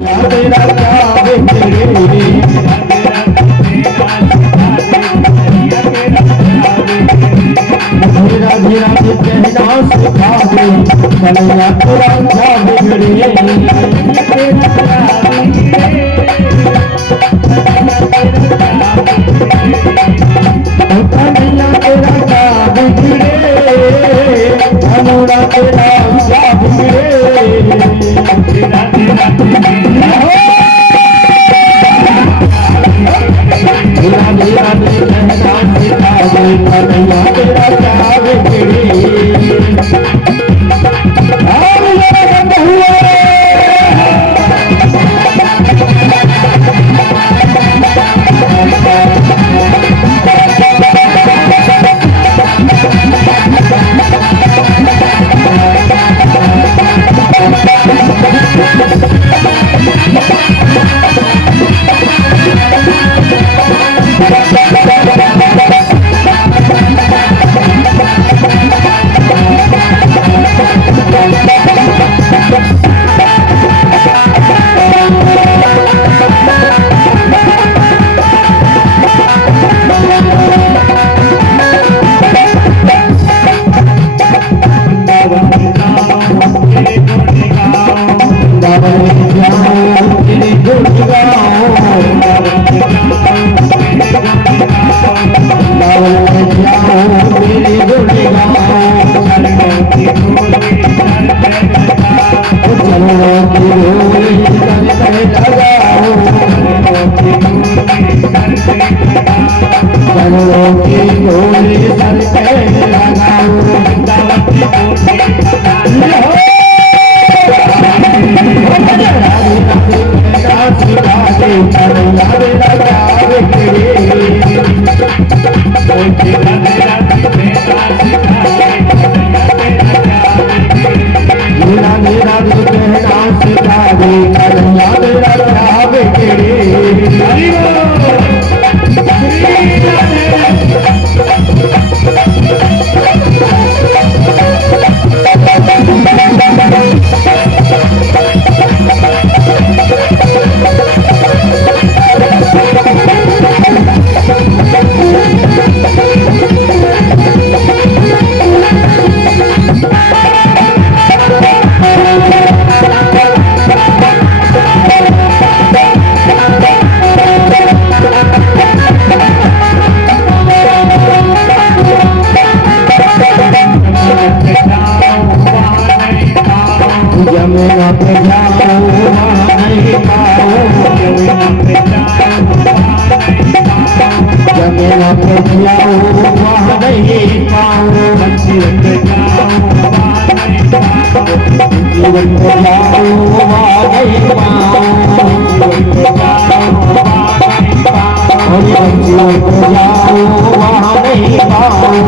राधे राधे राधे कहना सिखा दे कन्हैया तेरा क्या बिगड़े कन्हैया तेरा क्या बिगड़े अनुरा तेरा क्या बिगड़े राधे राधे कहना सिखा दे कन्हैया तेरा क्या बिगड़े जमुना पे जाओ वहाँ नहीं पाओ जमुना पे जाओ वहाँ नहीं पाओ जीवन पे जाओ वहाँ नहीं पाओ जीवन पे जाओ वहाँ नहीं पाओ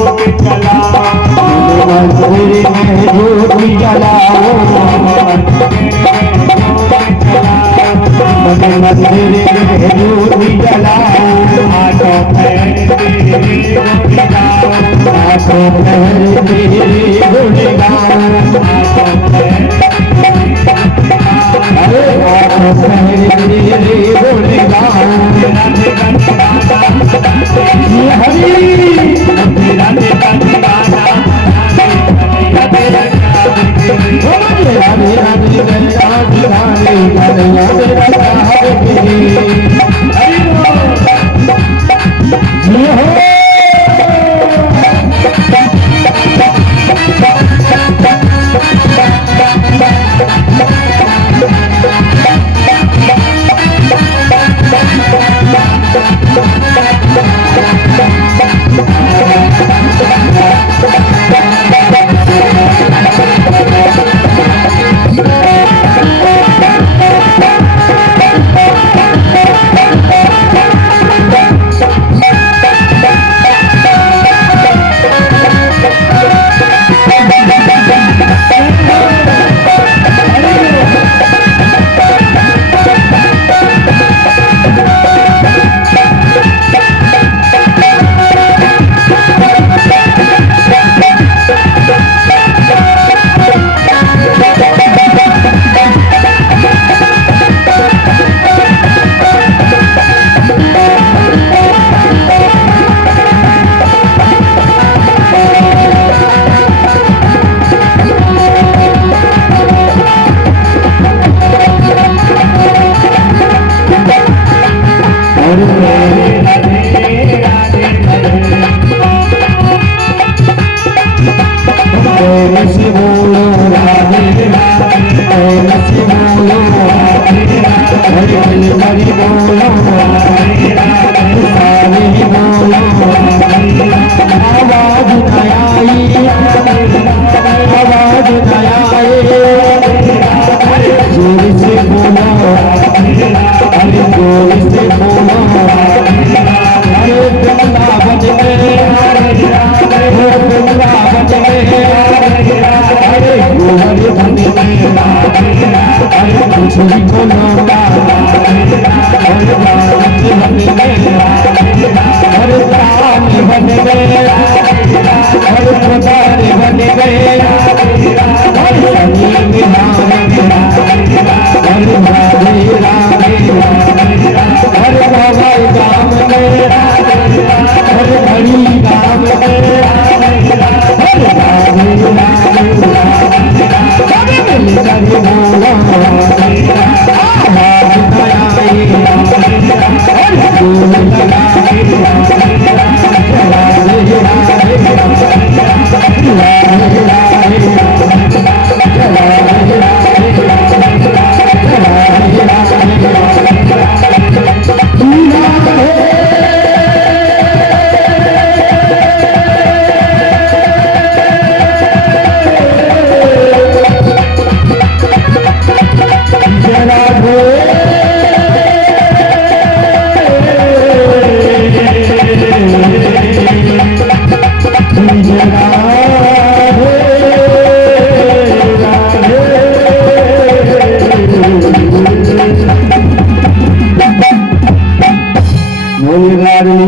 ज्योत जलाओ, मंदिर में ज्योत जलाओ, मंदिर में ज्योत जलाओ, आठों पैर तेरे गुण गाओ, आठों पैर तेरे गुण गाओ, आठों पैर अरे आठों पैर तेरे गुण गाओ, राधे राधे हरि राधे राधे राधे राधा राधे राधे राधे राधे राधे राधे राधे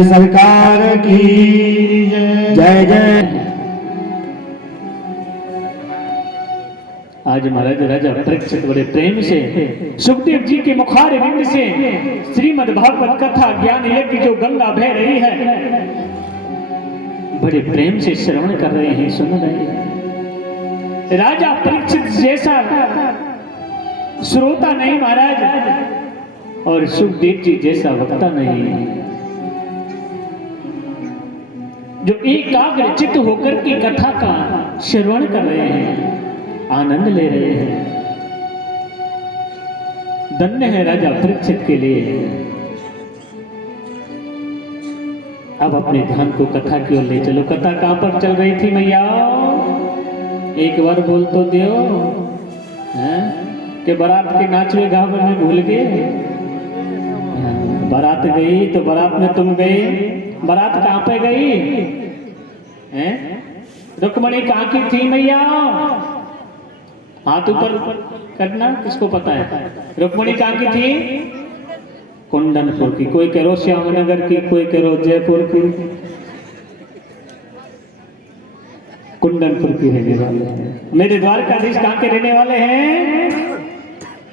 सरकार की जय जय। आज महाराज राजा परीक्षित बड़े प्रेम से सुखदेव जी के मुखार विंद से श्रीमद् भागवत कथा ज्ञान यज्ञ जो गंगा बह रही है बड़े प्रेम से श्रवण कर रहे हैं, सुन रहे हैं। राजा परीक्षित जैसा श्रोता नहीं महाराज, और सुखदेव जी जैसा वक्ता नहीं, जो एकाग्र चित्त होकर के कथा का श्रवण कर रहे हैं, आनंद ले रहे हैं। धन्य है राजा परीक्षित के लिए। अब अपने ध्यान को कथा की ओर ले चलो। कथा कहां पर चल रही थी मैया? एक बार बोल तो दियो कि बारात के नाचवे गाँव में भूल गए। बारात गई तो बारात में तुम गए। बारात कहां पे गई? हैं? रुक्मणी कहाँ की थी मैया? हाथ ऊपर करना, किसको पता है? रुक्मणी कहाँ की थी? कुंदनपुर की। कोई कह रो श्यामनगर की, कोई कह रो जयपुर की। कुंदनपुर की रहने वाले हैं। मेरे द्वारकाधीश कहाँ के रहने वाले हैं?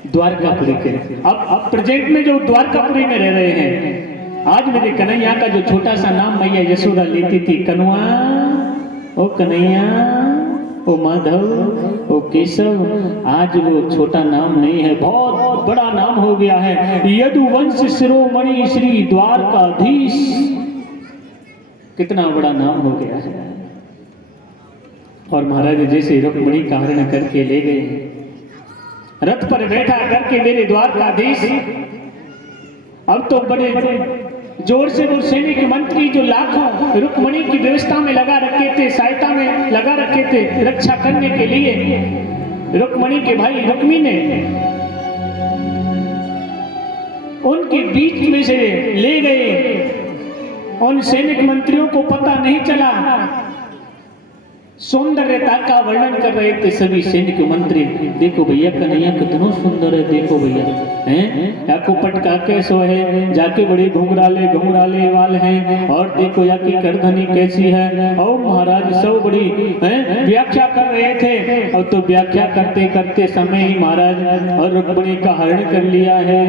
द्वारकापुरी के। अब प्रेजेंट में जो द्वारकापुरी में रह रहे हैं, आज मेरे कन्हैया का जो छोटा सा नाम मैया यशोदा लेती थी, कनुआ, ओ कन्हैया, ओ माधव, ओ केशव, आज वो छोटा नाम नहीं है, बहुत बड़ा नाम हो गया है। यदुवंश शिरोमणि श्री द्वारकाधीश, कितना बड़ा नाम हो गया है। और महाराज जैसे रुक्मणी का हरण करके ले गए, रथ पर बैठा करके मेरे द्वारकाधीश, अब तो बड़े जोर से वो सैनिक मंत्री जो लाखों रुक्मणी की व्यवस्था में लगा रखे थे, सहायता में लगा रखे थे, रक्षा करने के लिए, रुक्मणी के भाई रुक्मी ने उनके बीच में से ले गए। उन सैनिक मंत्रियों को पता नहीं चला। सौंदर्यता का वर्णन कर रहे थे सभी सैनिक मंत्री। देखो भैया कन्हैया कितना सुंदर है, देखो भैया, हैं आपको पटका कैसो है, जाके बड़े घुंघराले वाल हैं, और देखो या की करधनी कैसी है। और महाराज सब बड़ी हैं व्याख्या कर रहे थे। और तो व्याख्या करते करते समय ही महाराज और रुक्मणी का हरण कर लिया है।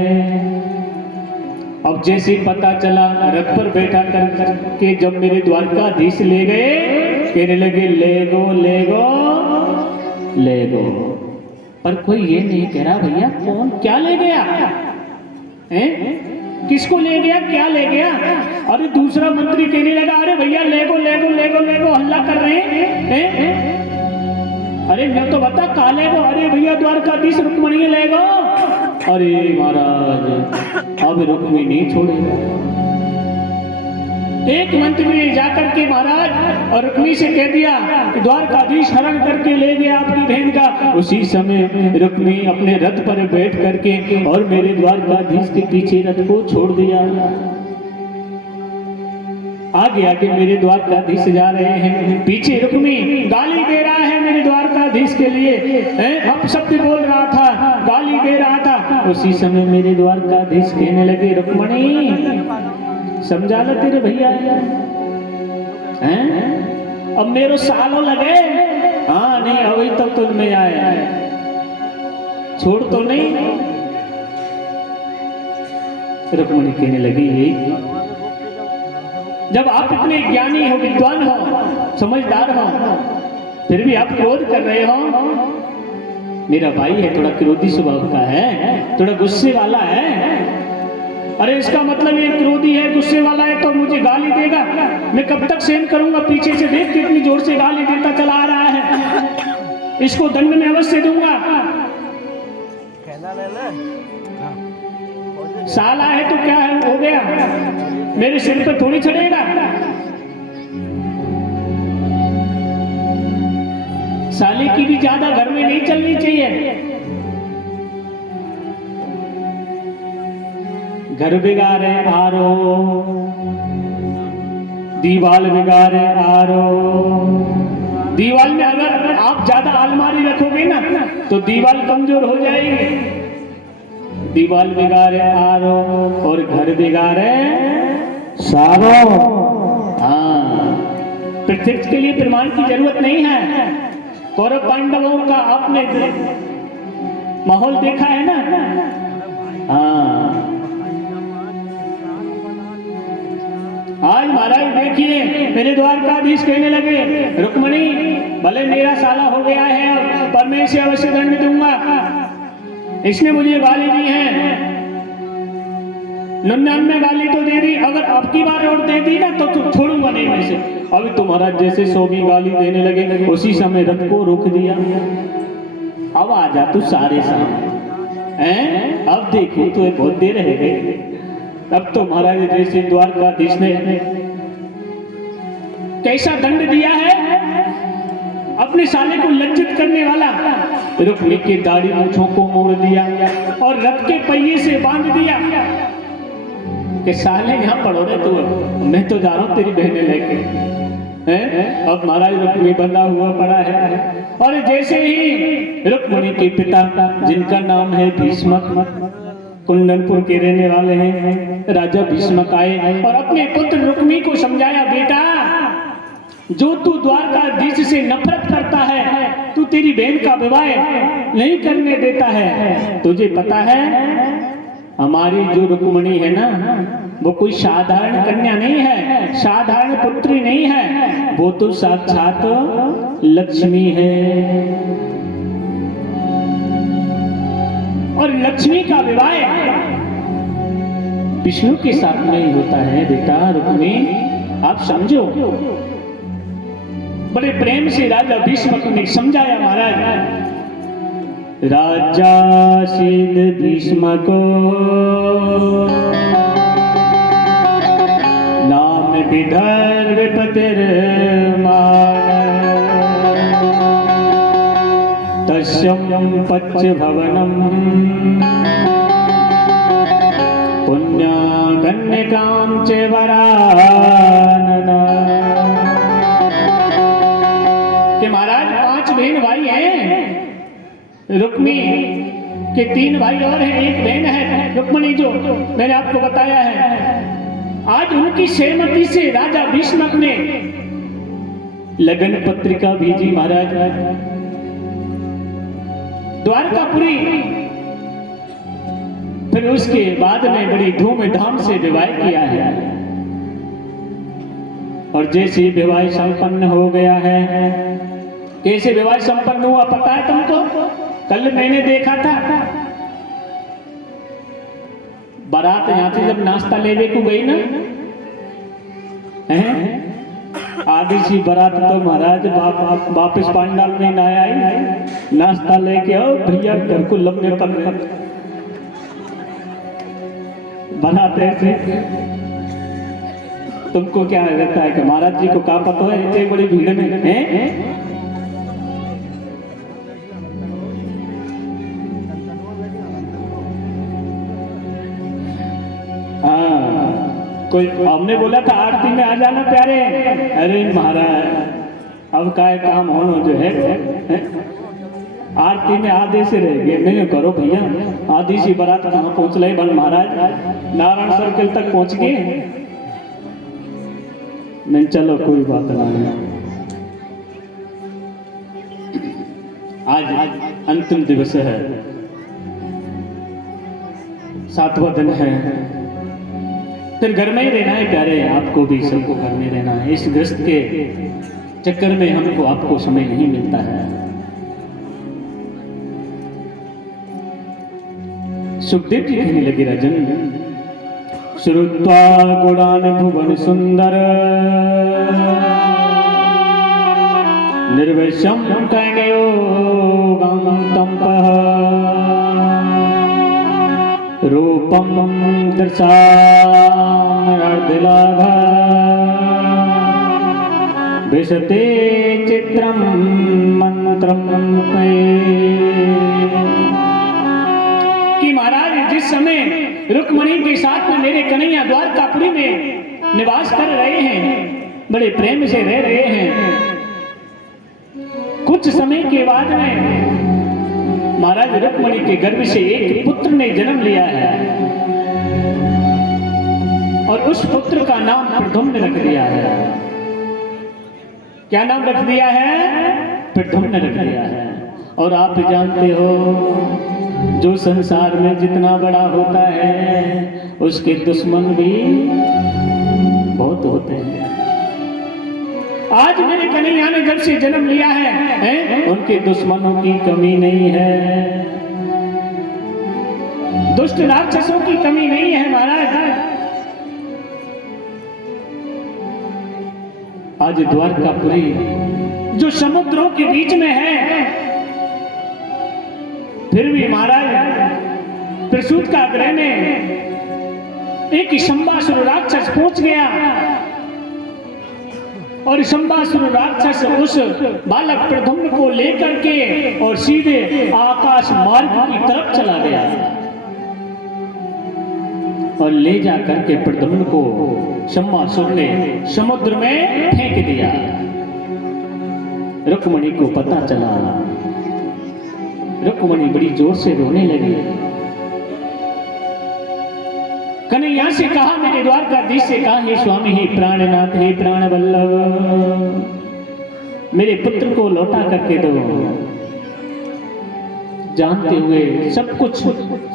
अब जैसे पता चला, रथ पर बैठा करके जब मेरे द्वारकाधीश ले गए, कहने लगे ले गो ले गो ले गो। पर कोई ये नहीं कह रहा भैया कौन क्या ले गया है, किसको ले गया, क्या ले गया। अरे दूसरा मंत्री कहने लगा अरे भैया ले गो ले गो ले गो ले गो, हल्ला कर रहे हैं। अरे मैं तो बता कहा ले गो। अरे भैया द्वारकाधीश रुक्मणी ले गो। अरे महाराज अब रुक्मी नहीं छोड़ेगा। एक मंत्री ने जाकर के महाराज और रुक्मी से कह दिया कि द्वारकाधीश हरण करके ले गया आपकी बहन का। उसी समय रुक्मी अपने रथ पर बैठ करके और मेरे द्वारकाधीश के पीछे रथ को छोड़ दिया। आगे आगे मेरे द्वारकाधीश जा रहे हैं, पीछे रुक्मी गाली दे रहा है मेरे द्वारकाधीश के लिए, अब शब्द बोल रहा था, गाली दे रहा था। उसी समय मेरे द्वारकाधीश कहने लगे रुक्मणी समझा लो तेरे भैया हैं, अब मेरे सालों लगे। हाँ नहीं अभी तक तो नहीं आया, छोड़ तो नहीं। रुक्मणी कहने लगी जब आप इतने ज्ञानी हो, विद्वान हो, समझदार हो, फिर भी आप क्रोध कर रहे हो। मेरा भाई है थोड़ा क्रोधी स्वभाव का है, थोड़ा गुस्से वाला है। अरे इसका मतलब ये क्रोधी है, गुस्से वाला है तो मुझे गाली देगा, मैं कब तक सहन करूंगा। पीछे से देख कितनी जोर से गाली देता चला आ रहा है, इसको दंड में अवश्य दूंगा। साला है तो क्या है, हो गया, मेरे सिर पर थोड़ी चढ़ेगा। साली की भी ज्यादा घर में नहीं चलनी चाहिए। घर बिगाड़े आरो, दीवाल बिगाड़े आरो। दीवाल में अगर आप ज्यादा अलमारी रखोगे ना तो दीवाल कमजोर हो जाएगी। दीवाल बिगाड़े आरो और घर बिगाड़े सारो। हाँ, प्रत्यक्ष के लिए प्रमाण की जरूरत नहीं है। कौरव पांडवों का आपने माहौल देखा है ना। हाँ, आज महाराज देखिए मेरे द्वारकाधीश कहने लगे रुक्मणी भले मेरा साला हो गया है पर मैं इसे अवश्य दंड दूंगा, इसने मुझे गाली दी है। 99 गाली तो दे दी, अगर अब की बार और दे दी ना तो छोड़ूंगा नहीं मैं इसे। अभी तो महाराज जैसे 100 की गाली देने लगे, उसी समय रथ को रोक दिया। अब आ जा तू सारे सामने हैं, अब देखो तो बहुत देर रह गई। अब तो महाराज जैसे द्वारकाधीश ने कैसा दंड दिया है, अपने साले को लज्जित करने वाला। रुक्मी के दाढ़ी मूंछों को मोड़ दिया और रथ के पहिए से बांध दिया कि साले यहाँ पड़ो रे तू, मैं तो जा रहा हूं तेरी बहनें लेके। अब महाराज रुक्मिणी बंधा हुआ पड़ा है। और जैसे ही रुक्मिणी के पिता जिनका नाम है भीष्मक, कुंदनपुर के रहने वाले हैं, राजा भीष्मक आए और अपने पुत्र रुक्मिणी को समझाया, बेटा जो तू द्वारकाधीश से नफरत करता है, तू तेरी बहन का विवाह नहीं करने देता है, तुझे पता है हमारी जो रुक्मिणी है ना, वो कोई साधारण कन्या नहीं है, साधारण पुत्री नहीं है, वो तो साक्षात लक्ष्मी है। और लक्ष्मी का विवाह विष्णु के साथ में ही होता है बेटा रुक्मिणी, आप समझो। बड़े प्रेम से राजा भीष्मक ने समझाया महाराज। राजा सिद्ध भीष्मको नाम विदर्भ पतिर्मान तस्यं पच्च भवनम पुण्य कन्यकां च वरानना। कि महाराज 5 बहन भाई हैं, रुक्मिणी के 3 भाई और हैं, 1 बहन है रुक्मिणी जो मैंने आपको बताया है। आज उनकी सहमति से राजा भीष्मक ने लगन पत्रिका भेजी महाराज। द्वारकापुरी फिर उसके बाद में बड़ी धूमधाम से विवाह किया है। और जैसे विवाह संपन्न हो गया है, कैसे विवाह संपन्न हुआ पता है तुमको? कल मैंने देखा था बारात यहां से जब नाश्ता लेने को गई ना, आधी सी बारात तो महाराज वापस पंडाल में ना आई, नाश्ता लेके आओ भैया घर को लंबे पर बारात ऐसे। तुमको क्या लगता है कि महाराज जी को क्या पता है इतनी बड़ी भीड़ में है? कोई हमने बोला था आरती में आ जाना प्यारे, अरे महाराज अब का काम होना जो है आरती में आधे से रह गए। नहीं करो भैया, आधी सी बारात कहाँ पहुंच रहे बन महाराज, नारायण सर्कल तक पहुंच गए। नहीं चलो कोई बात नहीं, आज अंतिम दिवस है, 7वां दिन है, फिर घर में ही रहना है प्यारे, आपको भी सबको घर में रहना है। इस ग्रस्त के चक्कर में हमको आपको समय नहीं मिलता है। सुखदेव जी कहने लगे, राजन श्रुत्वा गुणान भुवन सुंदर निर्विषम कण्योगं तंपः रूपम दर्शार्धलाभ विशते चित्रम मंत्रम। कि महाराज जिस समय रुक्मिणी के साथ में मेरे कन्हैया द्वारकापुरी में निवास कर रहे हैं, बड़े प्रेम से रह रहे हैं, कुछ समय के बाद में महाराज रुक्मिणी के गर्भ से एक पुत्र ने जन्म लिया है और उस पुत्र का नाम प्रद्युम्न रख दिया है। क्या नाम रख दिया है? प्रद्युम्न रख दिया है। और आप जानते हो जो संसार में जितना बड़ा होता है उसके दुश्मन भी बहुत होते हैं। आज मेरे कन्हैया ने जब से जन्म लिया है, उनके दुश्मनों की कमी नहीं है, दुष्ट राक्षसों की कमी नहीं है महाराज। आज द्वारकापुरी जो समुद्रों के बीच में है, फिर भी महाराज प्रसूत का ग्रह ने एक शंबासुर राक्षस पहुंच गया और शंबासुर राक्षस उस बालक प्रद्युम्न को लेकर के और सीधे आकाश मार्ग की तरफ चला गया और ले जा करके प्रद्युम्न को शम्मासुर ने समुद्र में फेंक दिया। रुक्मणी को पता चला, रुक्मणी बड़ी जोर से रोने लगी। कन्हैया से कहा, मेरे द्वारकाधीश से कहा, हे स्वामी, हे प्राणनाथ, हे प्राण वल्लभ, मेरे पुत्र को लौटा करके दो। जानते हुए, सब कुछ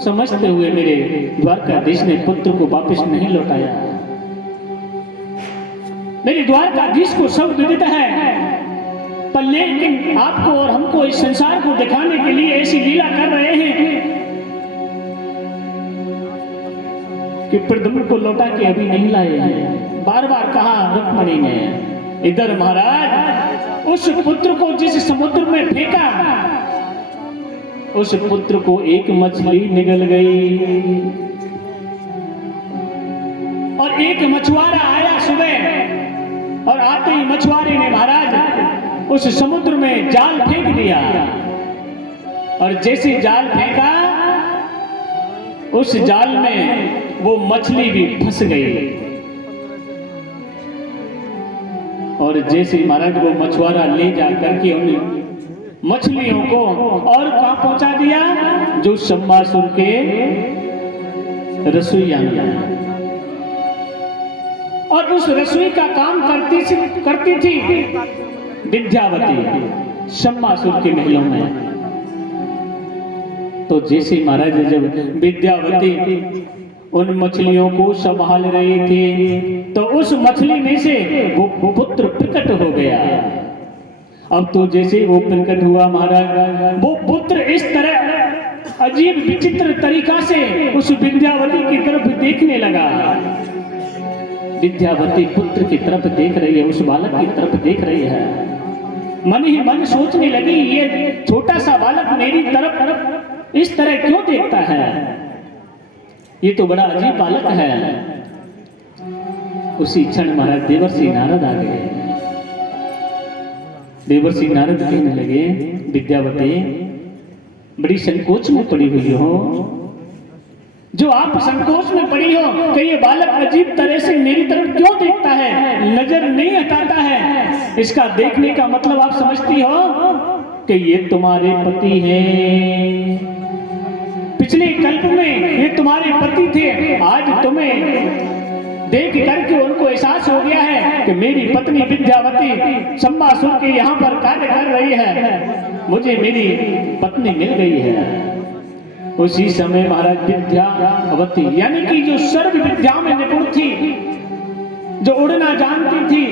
समझते हुए मेरे द्वारकाधीश ने पुत्र को वापस नहीं लौटाया। मेरे द्वारकाधीश को सब विदित है, पर लेकिन आपको और हमको इस संसार को दिखाने के लिए ऐसी लीला कर रहे हैं कि प्रद्युम्न को लौटा के अभी नहीं लाए हैं। बार बार कहा रुक्मणी ने। इधर महाराज उस पुत्र को जिस समुद्र में फेंका, उस पुत्र को एक मछली निगल गई और एक मछुआरा आया सुबह, और आते ही मछुआरे ने महाराज उस समुद्र में जाल फेंक दिया, और जैसे जाल फेंका उस जाल में वो मछली भी फंस गई। और जैसे महाराज वो मछुआरा ले जा करके उन मछलियों को और कहां पहुंचा दिया, जो शम्मासुर के रसोईया में, और उस रसोई का काम करती थी विद्यावती शम्मासुर के महलों में। तो जैसे महाराज जब विद्यावती उन मछलियों को संभाल रही थी, तो उस मछली में से वो पुत्र प्रकट हो गया। अब तो जैसे वो प्रकट हुआ महाराज, वो पुत्र इस तरह अजीब विचित्र तरीका से उस विद्यावती की तरफ देखने लगा। विद्यावती पुत्र की तरफ देख रही है, उस बालक की तरफ देख रही है। मन ही मन सोचने लगी, ये छोटा सा बालक मेरी तरफ इस तरह क्यों देखता है, ये तो बड़ा अजीब बालक है। उसी क्षण महाराज देवर्षि नारद आ गए। देवर्षि नारद कहने लगे, विद्यावती बड़ी संकोच में पड़ी हुई हो, जो आप संकोच में पड़ी हो कि ये बालक अजीब तरह से मेरी तरफ क्यों देखता है, नजर नहीं हटाता है। इसका देखने का मतलब आप समझती हो कि ये तुम्हारे पति हैं। पिछले कल्प में ये तुम्हारे पति थे, आज तुम्हें देख करके उनको एहसास हो गया है कि मेरी पत्नी विद्यावती शम्मासुर के यहाँ पर कार्य कर रही है, मुझे मेरी पत्नी मिल गई है। उसी समय महाराज विद्यावती यानी कि जो सर्व विद्या में निपुण थी, जो उड़ना जानती थी,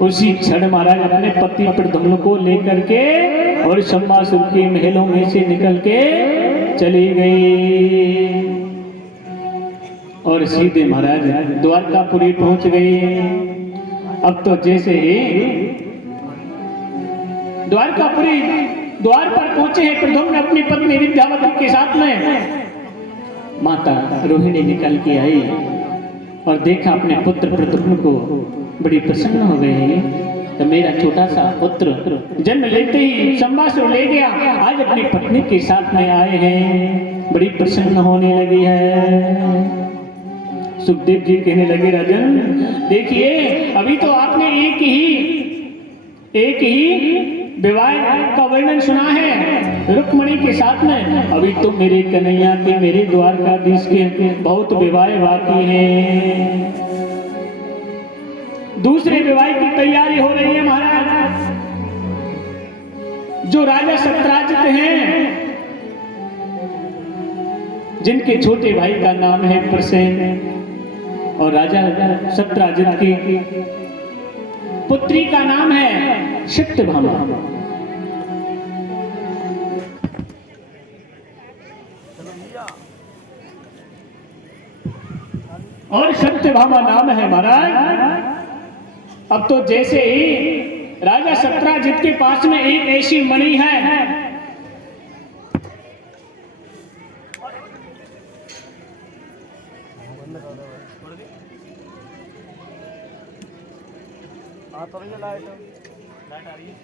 उसी क्षण महाराज अपने पति प्रद्युम्न को लेकर के और शम्मासुर के महलों में से निकल के चली गई और सीधे महाराज द्वारकापुरी पहुंच गई। अब तो जैसे ही द्वारकापुरी द्वार पर पहुंचे हैं प्रद्युम्न अपनी पत्नी विद्यावती के साथ में, माता रोहिणी निकल के आई और देखा अपने पुत्र प्रद्युम्न को, बड़ी प्रसन्न हो गई। तो मेरा छोटा सा पुत्र जन्म लेते ही शम्मासुर ले गया, आज अपनी पत्नी के साथ में आए हैं, बड़ी प्रसन्न होने लगी है। सुखदेव जी कहने लगे, राजन देखिए, अभी तो आपने एक ही विवाह का वर्णन सुना है रुक्मणी के साथ में, अभी तो मेरे कन्हैया के, मेरे द्वारकाधीश के बहुत विवाह बाकी हैं। दूसरे विवाह की तैयारी हो रही है महाराज। जो राजा सत्राजित हैं, जिनके छोटे भाई का नाम है प्रसेन, और राजा सत्राजित की पुत्री का नाम है सत्यभामा। और सत्यभामा नाम है महाराज। अब तो जैसे ही राजा सत्राजित के पास में एक ऐसी मणि है, लाइट आ रही है।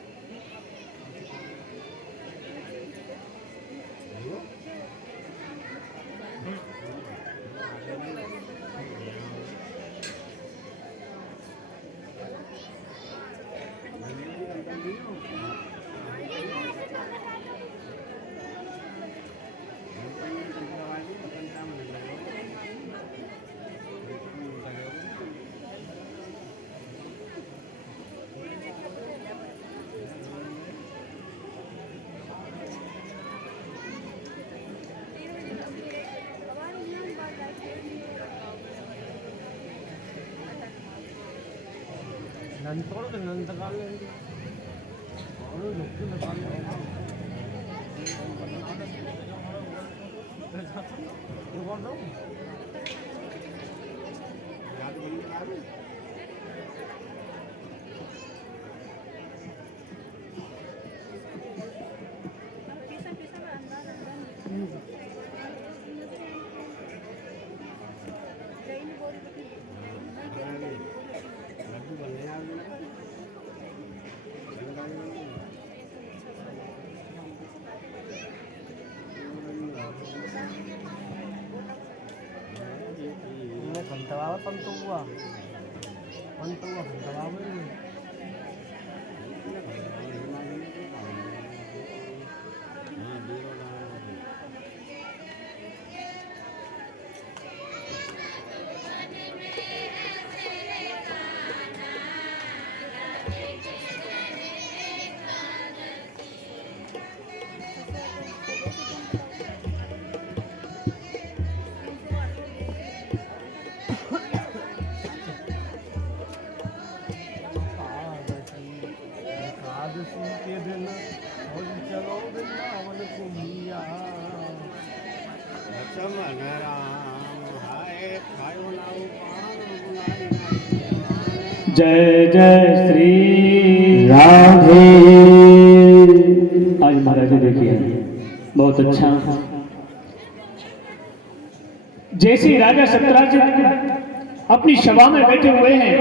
जय जय श्री राधे। आज महाराज जी देखिए बहुत अच्छा, जैसे राजा सत्यराजित अपनी सभा में बैठे हुए हैं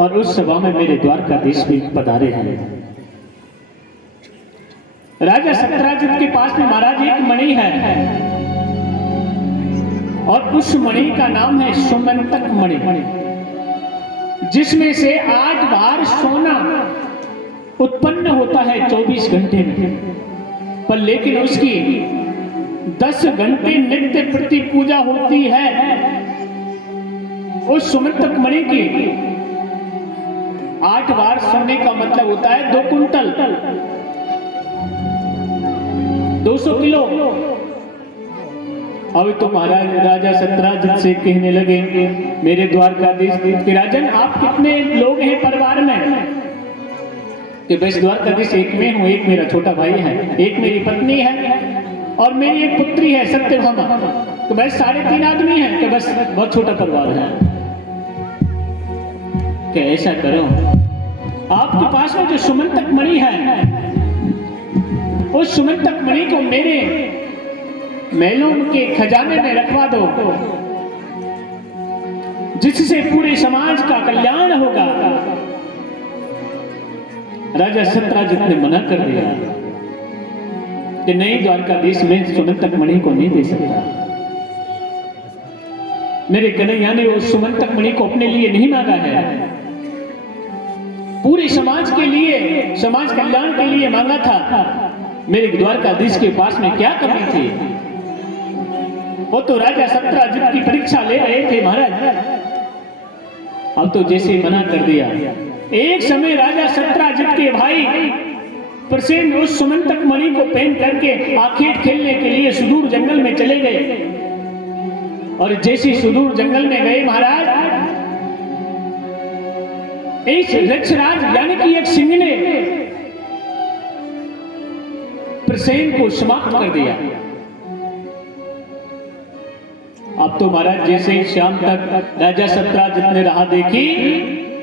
और उस सभा में मेरे द्वारकाधीश भी पधारे हैं। राजा सत्यराजित के पास में महाराज एक मणि है और उस मणि का नाम है सुमंतक मणि, जिसमें से 8 बार सोना उत्पन्न होता है 24 घंटे में, पर लेकिन उसकी 10 घंटे नित्य प्रति पूजा होती है। उस सुमंतक मणि की 8 बार सोने का मतलब होता है 2 कुंटल 200 किलो। अब तो महाराज राजा सत्यराजित से कहने लगे मेरे द्वारकाधीश कि राजन आप कितने लोग हैं परिवार में? कि बस द्वारकाधीश एक में हूँ, एक मेरा छोटा भाई है, एक मेरी पत्नी है और मेरी एक पुत्री है सत्यभामा। तो बस 3.5 आदमी हैं। कि बस बहुत छोटा परिवार है। कि ऐसा करो आपके पास में जो सुमंतक मणि है उस सुमंतक मणि को मेरे महलों के खजाने में रखवा दो, जिससे पूरे समाज का कल्याण होगा। राजा सत्यराजित ने मना कर दिया कि नहीं, द्वारकाधीश में सुमंतक मणि को नहीं दे सकता। मेरे कन्हैया ने उस सुमंतक मणि को अपने लिए नहीं मांगा है, पूरे समाज के लिए, समाज कल्याण के लिए मांगा था। मेरे द्वारकाधीश के पास में क्या कमी थी? वो तो राजा सत्यराजित की परीक्षा ले रहे थे महाराज। अब तो जैसे मना कर दिया। एक समय राजा सत्यराजित के भाई प्रसेन उस सुमंतक मणि को पहन करके आखेट खेलने के लिए सुदूर जंगल में चले गए। और जैसे सुदूर जंगल में गए महाराज, इस रक्षराज यानी कि एक सिंह ने प्रसेन को समाप्त कर दिया। अब तो महाराज जैसे शाम तक राजा सत्यराजित ने राह देखी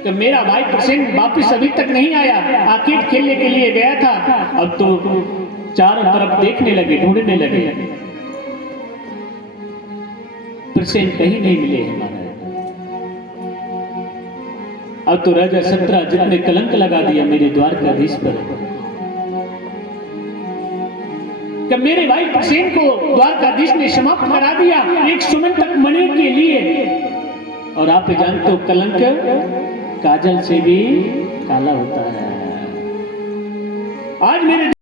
कि मेरा भाई प्रसेन वापिस अभी तक नहीं आया, आखेट खेलने के लिए गया था। अब तो चारों तरफ देखने लगे, ढूंढने लगे, प्रसेन कहीं नहीं मिले हैं महाराज। अब तो राजा सत्यराजित ने कलंक लगा दिया मेरे द्वारकाधीश पर कि मेरे भाई प्रसेन को द्वारकाधीश ने समाप्त करा दिया एक सुमंतक मणि के लिए। और आप जानते हो कलंक काजल से भी काला होता है। आज मेरे